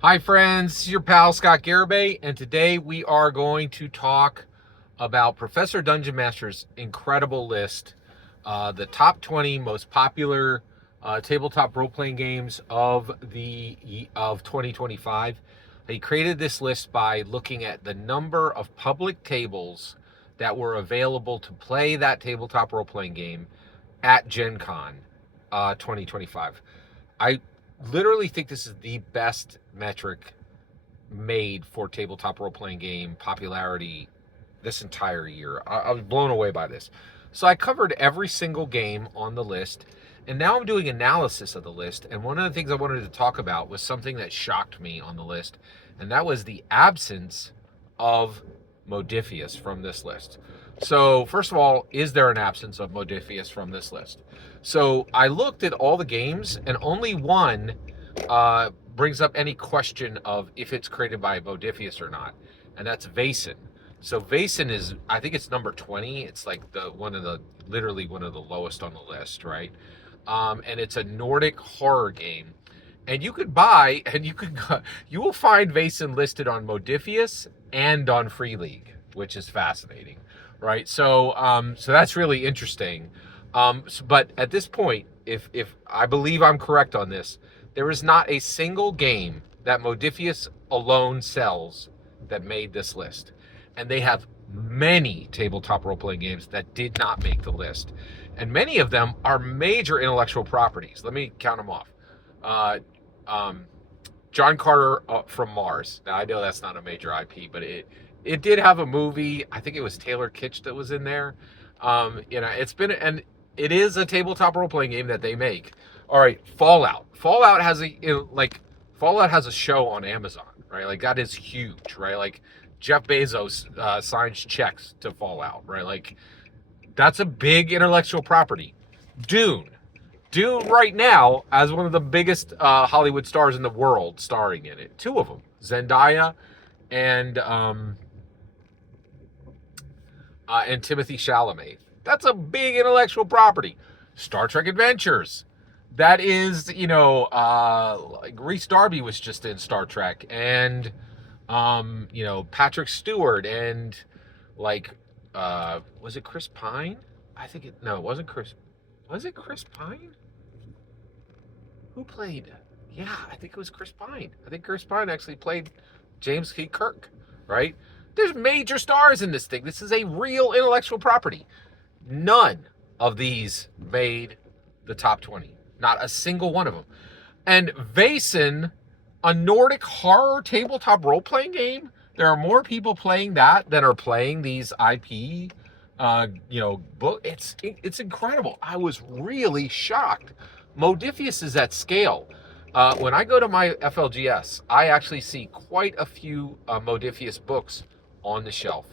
Hi friends, this is your pal Scott Garibay, and today we are going to talk about Professor Dungeon Master's incredible list, the top 20 most popular tabletop role-playing games of 2025. He created this list by looking at the number of public tables that were available to play that tabletop role-playing game at GenCon 2025. I literally think this is the best metric made for tabletop role playing game popularity this entire year. I was blown away by this. So I covered every single game on the list, and now I'm doing analysis of the list. And one of the things I wanted to talk about was something that shocked me on the list, and that was the absence of Modiphius from this list. So, first of all, is there an absence of Modiphius from this list? So, I looked at all the games, and only one brings up any question of if it's created by Modiphius or not, and that's Vaesen. So Vaesen is, I think it's number 20. It's like literally one of the lowest on the list, right? And it's a Nordic horror game, and you could buy, and you will find Vaesen listed on Modiphius and on Free League, which is fascinating, right? So that's really interesting. But at this point, if I believe I'm correct on this, there is not a single game that Modiphius alone sells that made this list. And they have many tabletop role playing games that did not make the list. And many of them are major intellectual properties. Let me count them off. Uh, um, John Carter from Mars. Now, I know that's not a major IP, but it did have a movie. I think it was Taylor Kitsch that was in there. It's been, and it is a tabletop role playing game that they make. All right, Fallout. Fallout has a show on Amazon, right? Like that is huge, right? Like Jeff Bezos signs checks to Fallout, right? Like that's a big intellectual property. Dune. Dune right now as one of the biggest Hollywood stars in the world starring in it. Two of them, Zendaya and Timothy Chalamet. That's a big intellectual property. Star Trek Adventures. That is, like Reese Darby was just in Star Trek, and Patrick Stewart, and like, was it Chris Pine? No, it wasn't Chris. Was it Chris Pine? Who played? Yeah, I think it was Chris Pine. I think Chris Pine actually played James T. Kirk, right? There's major stars in this thing. This is a real intellectual property. None of these made the top 20. Not a single one of them. And Vaesen, a Nordic horror tabletop role-playing game, there are more people playing that than are playing these IP, book. It's incredible. I was really shocked. Modiphius is at scale. When I go to my FLGS, I actually see quite a few Modiphius books on the shelf.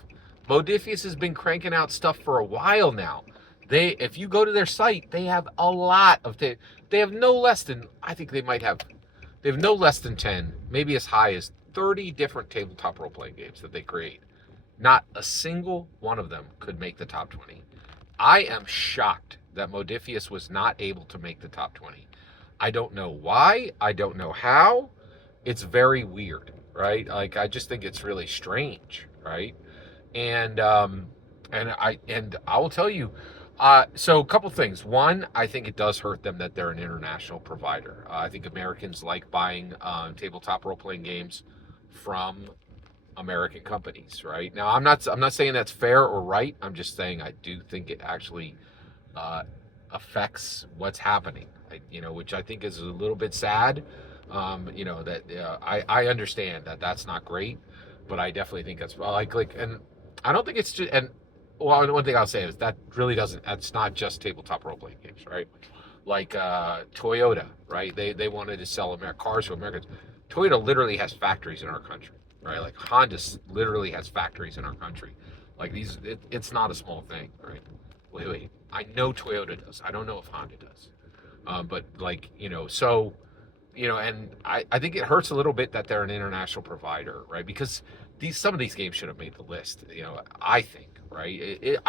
Modiphius has been cranking out stuff for a while now. If you go to their site, they have a lot of they have no less than they have no less than 10, maybe as high as 30 different tabletop role playing games that they create. Not a single one of them could make the top 20. I am shocked that Modiphius was not able to make the top 20. I don't know why. I don't know how. It's very weird, right? Like I just think it's really strange, right? And I will tell you. So a couple things. One, I think it does hurt them that they're an international provider. I think Americans like buying tabletop role playing games from American companies, right? Now, I'm not saying that's fair or right. I'm just saying I do think it actually uh, affects what's happening, which I think is a little bit sad. I understand that that's not great, but I definitely think that's and I don't think it's just and well, one thing I'll say is that really doesn't. That's not just tabletop role playing games, right? Like Toyota, right? They wanted to sell cars to Americans. Toyota literally has factories in our country, right? Like Honda literally has factories in our country. Like it's not a small thing, right? Wait. I know Toyota does. I don't know if Honda does. But and I think it hurts a little bit that they're an international provider, right? Because some of these games should have made the list. I think, right?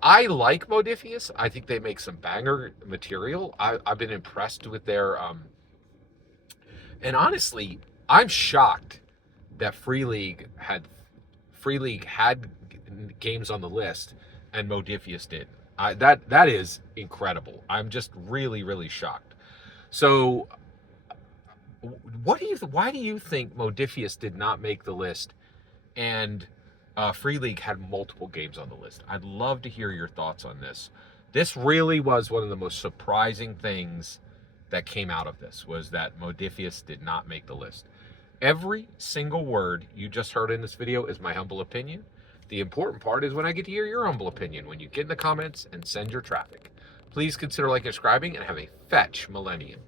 I like Modiphius. I think they make some banger material. I've been impressed with their and honestly, I'm shocked that Free League had games on the list and Modiphius did. That is incredible. I'm just really, really shocked. So why do you think Modiphius did not make the list and Free League had multiple games on the list? I'd love to hear your thoughts on this. This really was one of the most surprising things that came out of this, was that Modiphius did not make the list. Every single word you just heard in this video is my humble opinion. The important part is when I get to hear your humble opinion, when you get in the comments and send your traffic. Please consider liking and subscribing, and have a fetch millennium.